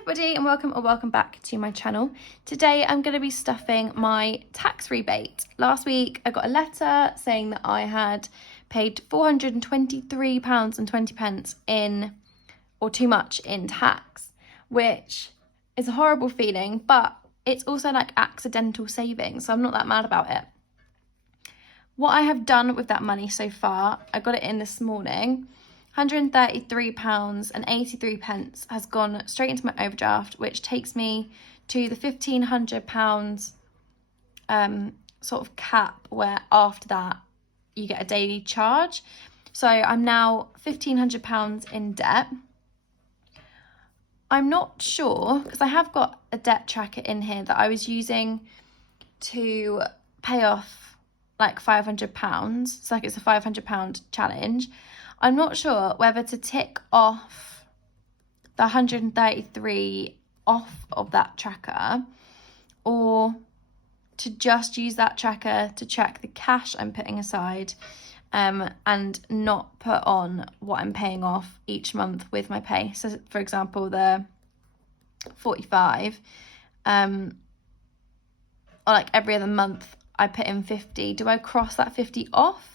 everybody and welcome back to my channel. Today I'm going to be stuffing my tax rebate. Last week I got a letter saying that I had paid £423.20 in, or too much in tax, which is a horrible feeling, but it's also like accidental savings, so I'm not that mad about it. What I have done with that money so far, I got it in this morning, £133.83 has gone straight into my overdraft, which takes me to the £1,500 sort of cap, where after that you get a daily charge. So I'm now £1,500 in debt. I'm not sure, because I have got a debt tracker in here that I was using to pay off like £500. So like it's a £500 challenge. I'm not sure whether to tick off the 133 off of that tracker or to just use that tracker to check the cash I'm putting aside and not put on what I'm paying off each month with my pay. So for example, the 45 or like every other month I put in 50. Do I cross that 50 off?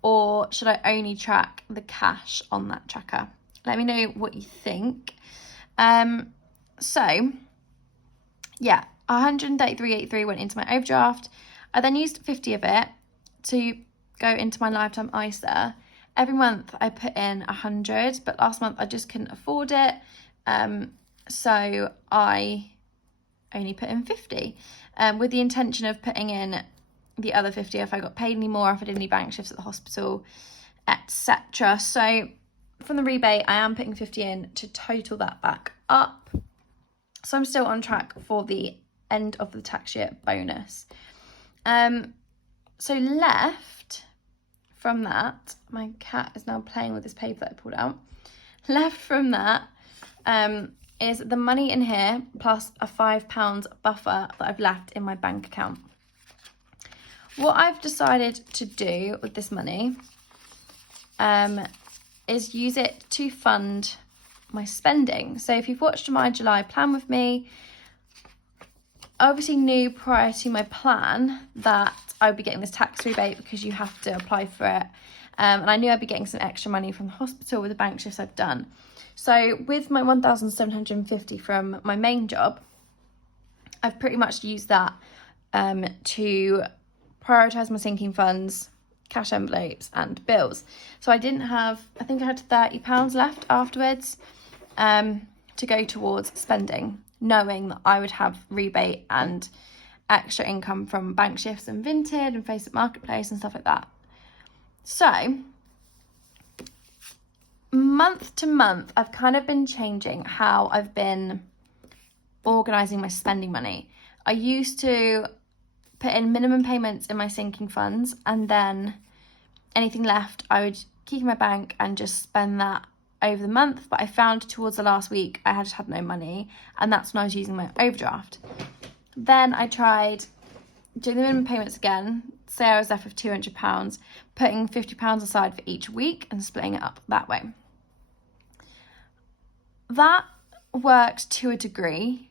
Or should I only track the cash on that tracker? Let me know what you think. So yeah, 133.83 went into my overdraft. I then used 50 of it to go into my lifetime ISA. Every month I put in 100, but last month I just couldn't afford it. So I only put in 50 with the intention of putting in the other 50 if I got paid any more, if I did any bank shifts at the hospital, etc. So from the rebate, I am putting 50 in to total that back up. So I'm still on track for the end of the tax year bonus. So left from that, my cat is now playing with this paper that I pulled out. Left from that is the money in here plus a £5 buffer that I've left in my bank account. What I've decided to do with this money is use it to fund my spending. So if you've watched my July plan with me, I obviously knew prior to my plan that I would be getting this tax rebate because you have to apply for it. And I knew I'd be getting some extra money from the hospital with the bank shifts I've done. So with my 1,750 from my main job, I've pretty much used that to prioritise my sinking funds, cash envelopes and bills. So I didn't have, I think I had £30 left afterwards to go towards spending, knowing that I would have rebate and extra income from bank shifts and Vinted and Facebook Marketplace and stuff like that. So month to month, I've kind of been changing how I've been organising my spending money. I used to put in minimum payments in my sinking funds, and then anything left I would keep in my bank and just spend that over the month. But I found towards the last week I just had no money, and that's when I was using my overdraft. Then I tried doing the minimum payments again. Say I was left with £200, putting £50 aside for each week and splitting it up that way. That worked to a degree.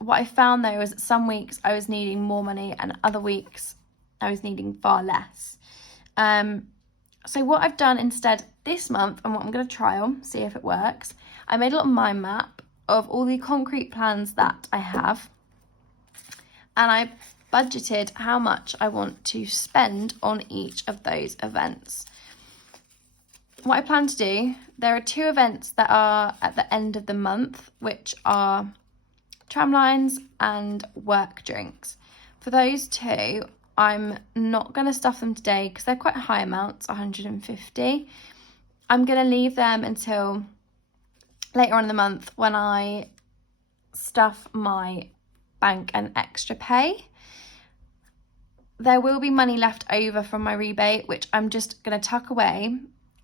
What I found though is that some weeks I was needing more money and other weeks I was needing far less. So what I've done instead this month, and what I'm going to trial, see if it works, I made a little mind map of all the concrete plans that I have, and I budgeted how much I want to spend on each of those events. What I plan to do, there are 2 events that are at the end of the month, which are tramlines and work drinks. For those 2, I'm not going to stuff them today because they're quite high amounts, 150. I'm going to leave them until later on in the month when I stuff my bank and extra pay. There will be money left over from my rebate, which I'm just going to tuck away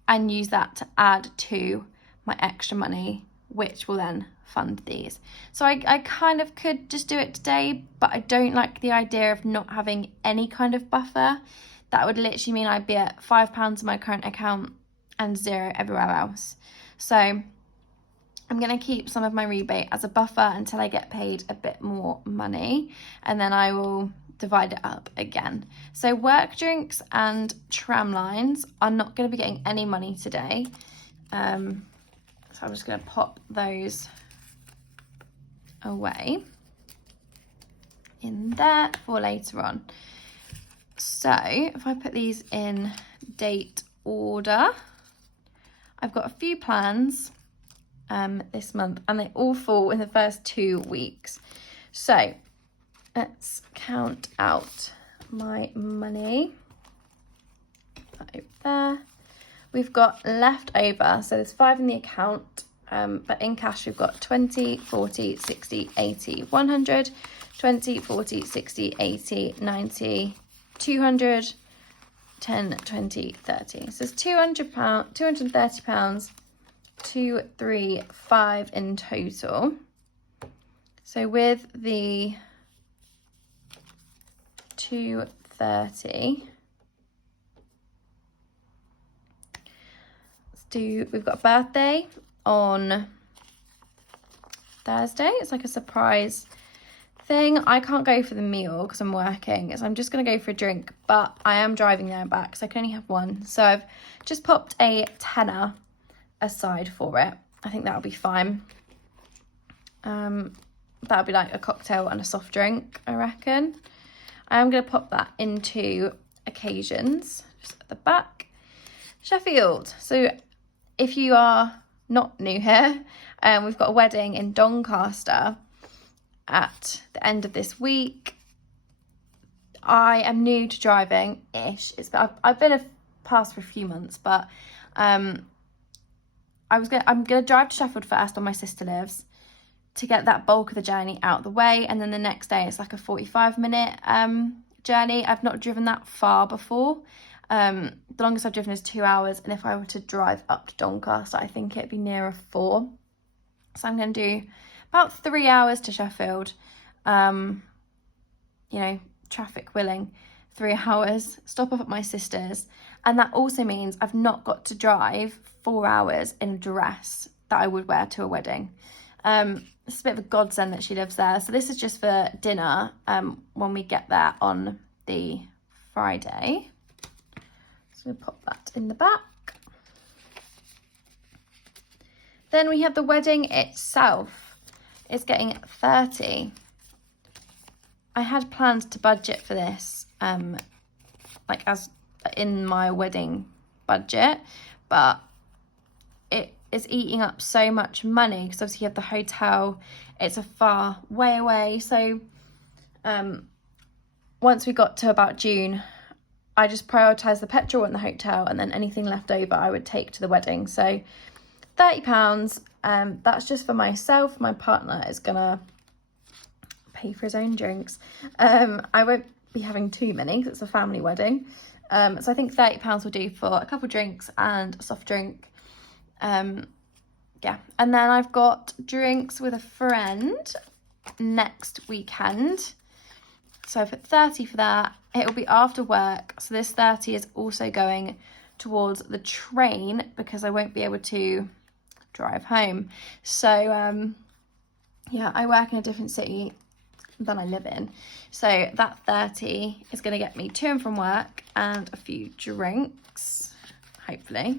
and use that to add to my extra money, which will then fund these. So I kind of could just do it today, but I don't like the idea of not having any kind of buffer. That would literally mean I'd be at £5 in my current account and 0 everywhere else. So I'm I'm going to keep some of my rebate as a buffer until I get paid a bit more money, and then I will divide it up again. So work drinks and tram lines are not going to be getting any money today. So I'm just going to pop those away in there for later on. So if I put these in date order, I've got a few plans this month, and they all fall in the first 2 weeks. So let's count out my money. Over there. We've got left over, so there's 5 in the account, but in cash we've got 20, 40, 60, 80, 100, 20, 40, 60, 80, 90, 200, 10, 20, 30. So it's £230, 235 in total. So with the 230, we've got a birthday on Thursday. It's like a surprise thing. I can't go for the meal because I'm working, so I'm just going to go for a drink, but I am driving there and back, so I can only have one. So I've just popped a tenner aside for it. I think that'll be fine. That'll be like a cocktail and a soft drink, I reckon. I am going to pop that into occasions, just at the back. Sheffield. So if you are not new here, we've got a wedding in Doncaster at the end of this week. I am new to driving-ish. I've been past for a few months, but I'm gonna drive to Sheffield first, where my sister lives, to get that bulk of the journey out of the way, and then the next day it's like a 45-minute journey. I've not driven that far before. The longest I've driven is 2 hours, and if I were to drive up to Doncaster, I think it'd be nearer 4. So I'm going to do about 3 hours to Sheffield, traffic willing, 3 hours, stop off at my sister's, and that also means I've not got to drive 4 hours in a dress that I would wear to a wedding. It's a bit of a godsend that she lives there. So this is just for dinner when we get there on the Friday. So we'll pop that in the back. Then we have the wedding itself. It's getting 30. I had planned to budget for this, as in my wedding budget, but it is eating up so much money because obviously you have the hotel. It's a far way away. So once we got to about June, I just prioritised the petrol and the hotel, and then anything left over I would take to the wedding. So £30, that's just for myself. My partner is gonna pay for his own drinks. I won't be having too many because it's a family wedding. So I think £30 will do for a couple drinks and a soft drink. And then I've got drinks with a friend next weekend. So I put 30 for that. It will be after work. So this 30 is also going towards the train because I won't be able to drive home. So I work in a different city than I live in. So that 30 is going to get me to and from work and a few drinks, hopefully.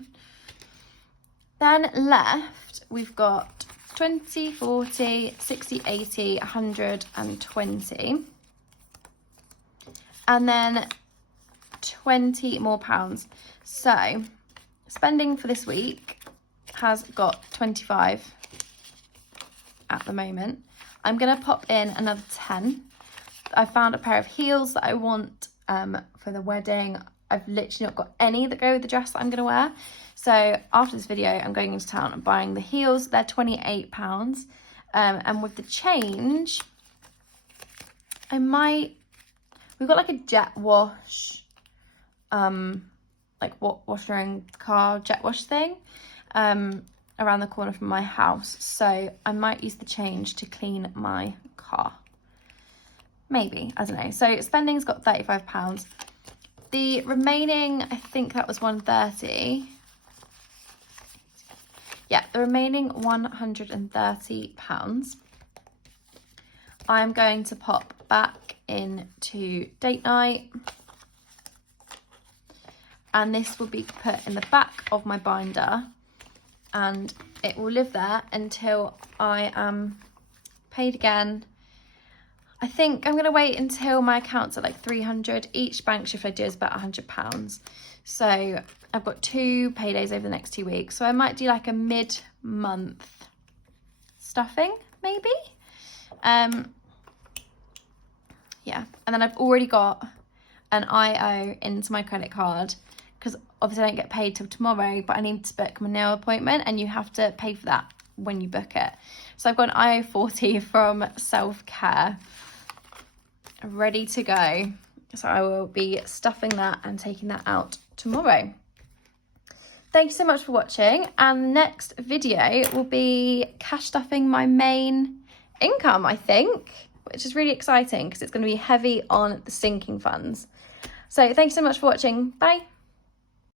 Then left, we've got 20, 40, 60, 80, 120. And then 20 more pounds. So spending for this week has got 25 at the moment. I'm going to pop in another 10. I found a pair of heels that I want for the wedding. I've literally not got any that go with the dress that I'm going to wear. So after this video, I'm going into town and buying the heels. They're £28. And with the change, we've got like a jet wash, washing car jet wash thing around the corner from my house. So I might use the change to clean my car. Maybe, I don't know. So spending's got £35. The remaining, I think that was 130. yeah, the remaining £130 I'm going to pop back into date night, and this will be put in the back of my binder, and it will live there until I am paid again. I think I'm going to wait until my account's at like 300. Each bank shift I do is about £100. So I've got 2 paydays over the next 2 weeks. So I might do like a mid-month stuffing, maybe. Yeah, and then I've already got an IO into my credit card, because obviously I don't get paid till tomorrow, but I need to book my nail appointment, and you have to pay for that when you book it. So I've got an IO 40 from Self Care ready to go. So I will be stuffing that and taking that out tomorrow. Thank you so much for watching, and the next video will be cash stuffing my main income, I think, which is really exciting because it's going to be heavy on the sinking funds. So thanks so much for watching. Bye.